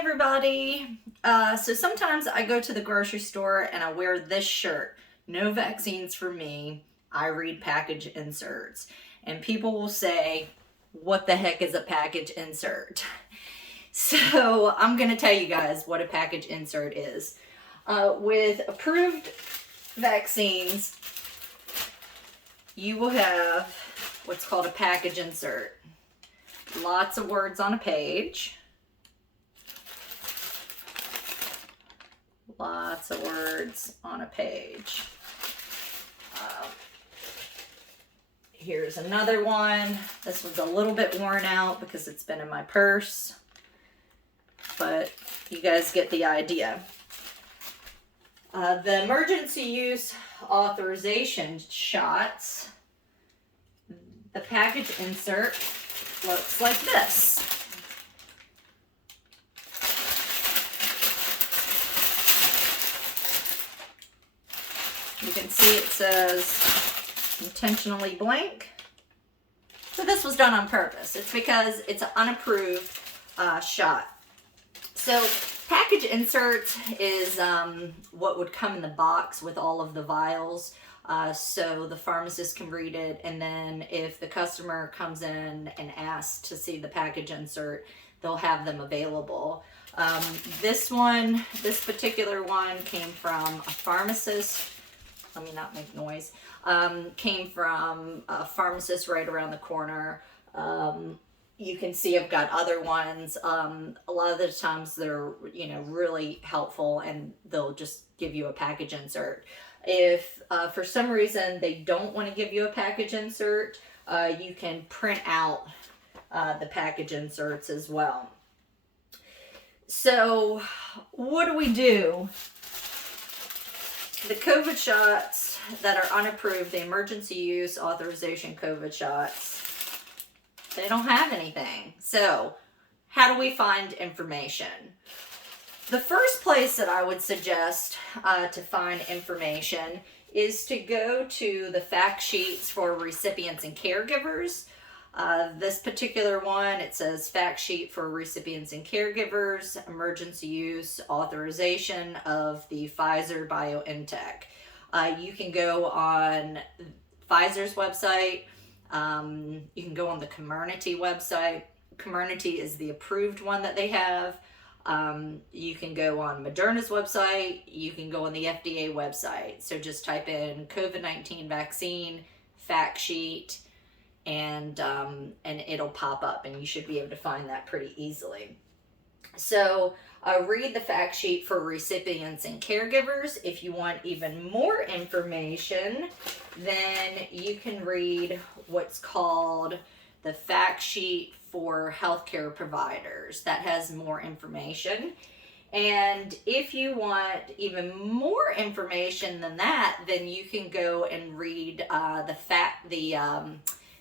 everybody. So sometimes I go to the grocery store and I wear this shirt, no vaccines for me. I read package inserts. And people will say, what the heck is a package insert? So I'm going to tell you guys what a package insert is. With approved vaccines, you will have what's called a package insert. Lots of words on a page. Lots of words on a page. Here's another one. This one's a little bit worn out because it's been in my purse, but you guys get the idea. The emergency use authorization shots, the package insert looks like this. You can see it says intentionally blank. So this was done on purpose. It's because it's an unapproved shot. So package inserts is what would come in the box with all of the vials. So the pharmacist can read it, and then if the customer comes in and asks to see the package insert, they'll have them available. This particular one came from a pharmacist. Let me not make noise. Came from a pharmacist right around the corner. You can see I've got other ones. A lot of the times they're, really helpful, and they'll just give you a package insert. If for some reason they don't want to give you a package insert, you can print out the package inserts as well. So what do? The COVID shots that are unapproved, the emergency use authorization COVID shots, they don't have anything. So how do we find information? The first place that I would suggest to find information is to go to the fact sheets for recipients and caregivers. This particular one, it says fact sheet for recipients and caregivers, emergency use authorization of the Pfizer BioNTech. You can go on Pfizer's website. You can go on the Comirnaty website. Comirnaty is the approved one that they have. You can go on Moderna's website. You can go on the FDA website. So just type in COVID-19 vaccine fact sheet, and it'll pop up, and you should be able to find that pretty easily. So read the fact sheet for recipients and caregivers. If you want even more information, then you can read what's called the fact sheet for healthcare providers. That has more information. And if you want even more information than that, then you can go and read the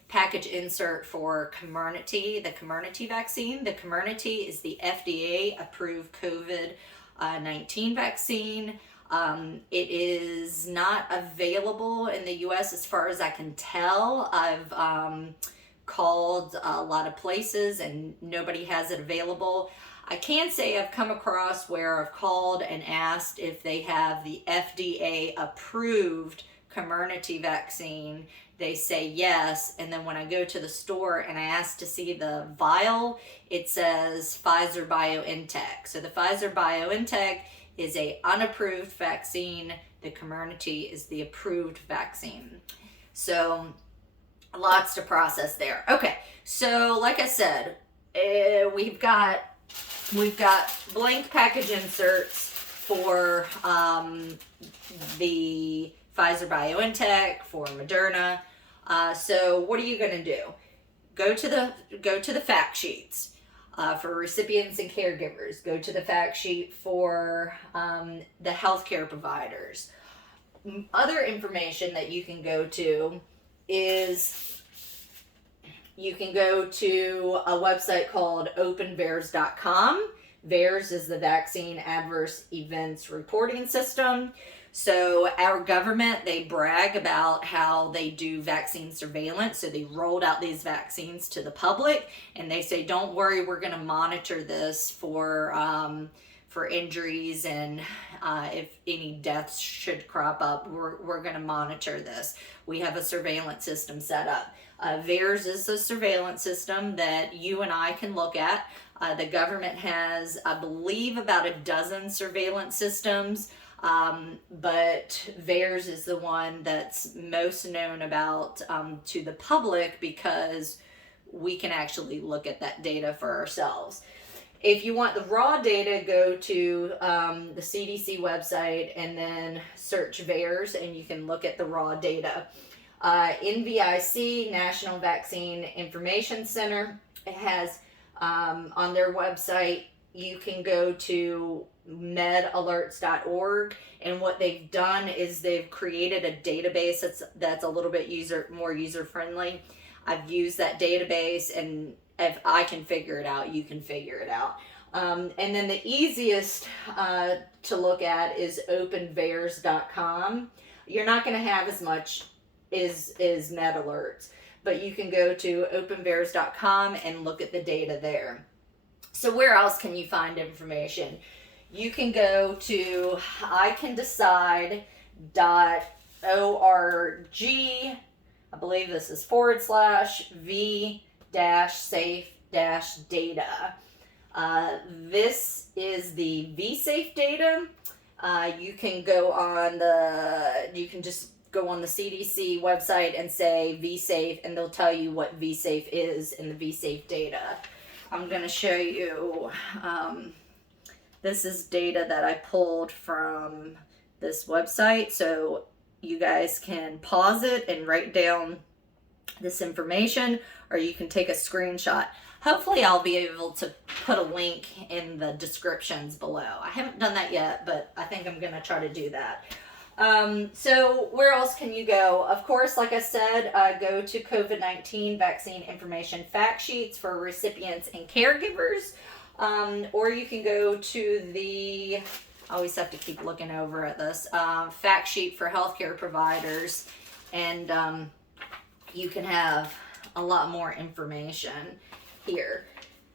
package insert for Comirnaty, the Comirnaty vaccine. The Comirnaty is the FDA approved COVID-19 vaccine. It is not available in the US as far as I can tell. I've called a lot of places and nobody has it available. I can say I've come across where I've called and asked if they have the FDA approved Comirnaty vaccine. They say yes, and then when I go to the store and I ask to see the vial, it says Pfizer BioNTech. So the Pfizer BioNTech is a unapproved vaccine. The Comirnaty is the approved vaccine. So lots to process there. Okay, so like I said, we've got blank package inserts for the Pfizer BioNTech, for Moderna. So what are you going to do? Go to the fact sheets for recipients and caregivers. Go to the fact sheet for the healthcare providers. Other information that you can go to is you can go to a website called openvaers.com. VAERS is the Vaccine Adverse Events Reporting System. So our government, they brag about how they do vaccine surveillance. So they rolled out these vaccines to the public, and they say, don't worry, we're going to monitor this for injuries, and if any deaths should crop up, we're going to monitor this. We have a surveillance system set up. VAERS is a surveillance system that you and I can look at. The government has, I believe, about a dozen surveillance systems, but VAERS is the one that's most known about to the public, because we can actually look at that data for ourselves. If you want the raw data, go to the CDC website and then search VAERS, and you can look at the raw data. NVIC, National Vaccine Information Center, it has on their website, you can go to medalerts.org, and what they've done is they've created a database that's a little bit more user friendly. I've used that database, and if I can figure it out, you can figure it out. And then the easiest to look at is openvaers.com. You're not going to have as much is MedAlerts, but you can go to openvaers.com and look at the data there. So where else can you find information? You can go to icandecide.org. I believe this is /v-safe-data. This is the VSafe data. You can just go on the CDC website and say VSafe, and they'll tell you what VSafe is in the VSafe data. I'm going to show you, this is data that I pulled from this website, so you guys can pause it and write down this information, or you can take a screenshot. Hopefully I'll be able to put a link in the descriptions below. I haven't done that yet, but I think I'm going to try to do that. So where else can you go? Of course, like I said, go to COVID-19 vaccine information fact sheets for recipients and caregivers. Or you can go to the, I always have to keep looking over at this, fact sheet for healthcare providers. And you can have a lot more information here.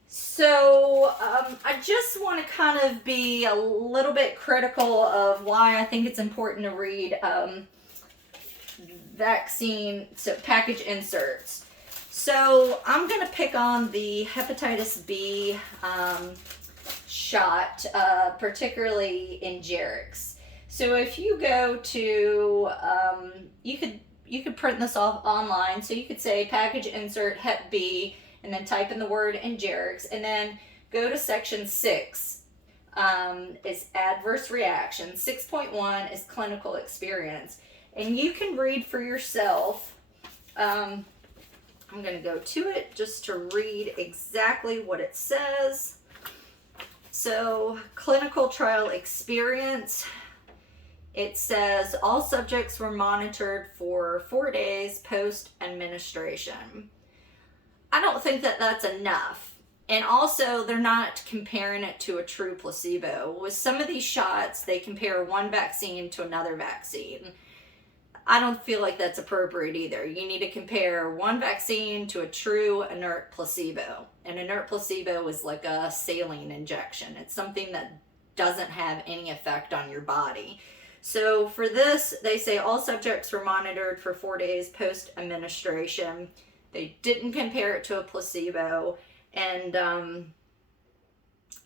So I just want to kind of be a little bit critical of why I think it's important to read package inserts. So I'm going to pick on the hepatitis B shot, particularly in Jerix. So if you go to, you could print this off online. So you could say package insert HEP B, and then type in the word Jerix, and then go to section 6. Is adverse reaction. 6.1 is clinical experience. And you can read for yourself. I'm going to go to it just to read exactly what it says. So, clinical trial experience. It says all subjects were monitored for 4 days post-administration. I don't think that that's enough. And also, they're not comparing it to a true placebo. With some of these shots, they compare one vaccine to another vaccine. I don't feel like that's appropriate either. You need to compare one vaccine to a true inert placebo. An inert placebo is like a saline injection. It's something that doesn't have any effect on your body. So for this, they say all subjects were monitored for 4 days post-administration. They didn't compare it to a placebo, and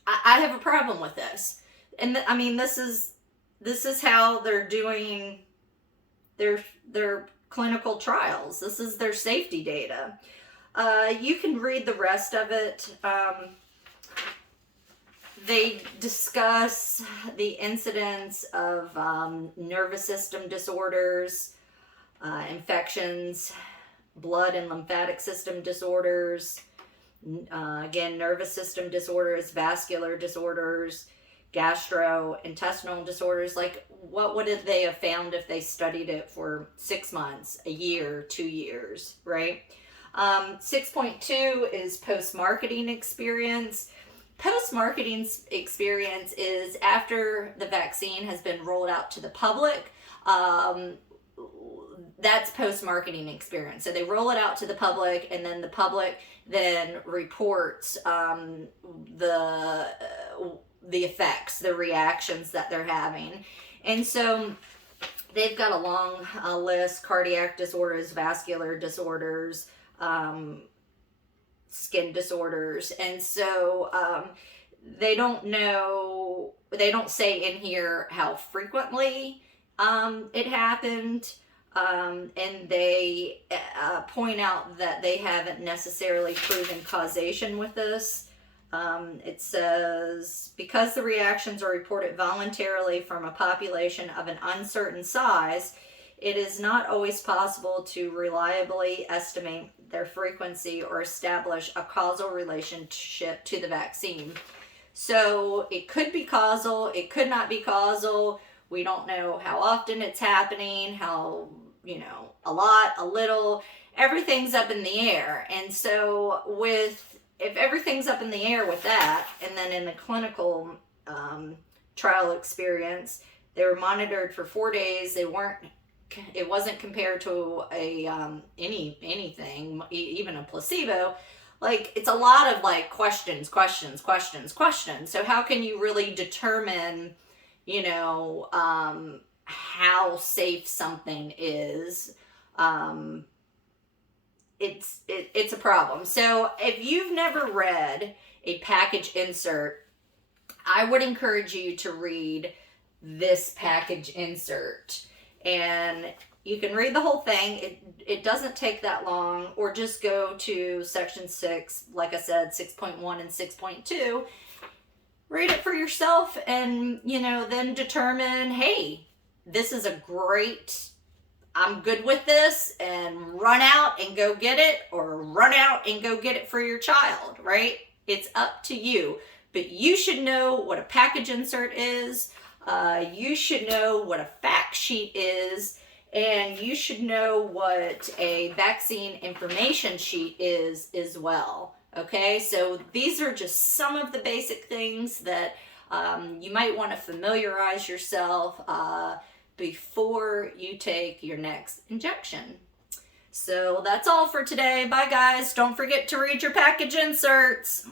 I have a problem with this. And I mean, this is how they're doing their clinical trials. This is their safety data. You can read the rest of it. They discuss the incidence of nervous system disorders, infections, blood and lymphatic system disorders, again, nervous system disorders, vascular disorders, gastrointestinal disorders. Like, what would they have found if they studied it for 6 months, a year, 2 years, right? 6.2 is post-marketing experience. Post-marketing experience is after the vaccine has been rolled out to the public. That's post-marketing experience. So they roll it out to the public, and then the public then reports the effects, the reactions that they're having. And so they've got a long list: cardiac disorders, vascular disorders, skin disorders. And so they don't say in here how frequently it happened. And they point out that they haven't necessarily proven causation with this. It says, because the reactions are reported voluntarily from a population of an uncertain size, it is not always possible to reliably estimate their frequency or establish a causal relationship to the vaccine. So it could be causal, it could not be causal. We don't know how often it's happening, how, a lot, a little, everything's up in the air. And so if everything's up in the air with that, and then in the clinical trial experience, they were monitored for 4 days. It wasn't compared to anything, even a placebo. Like, it's a lot of questions. So how can you really determine, how safe something is? It's a problem. So if you've never read a package insert, I would encourage you to read this package insert. And you can read the whole thing. It doesn't take that long, or just go to section 6, like I said, 6.1 and 6.2. Read it for yourself, and, then determine, hey, this is a great, I'm good with this, and run out and go get it, or run out and go get it for your child, right? It's up to you. But you should know what a package insert is. You should know what a fact sheet is. And you should know what a vaccine information sheet is as well. Okay, so these are just some of the basic things that you might want to familiarize yourself before you take your next injection. So that's all for today. Bye, guys. Don't forget to read your package inserts.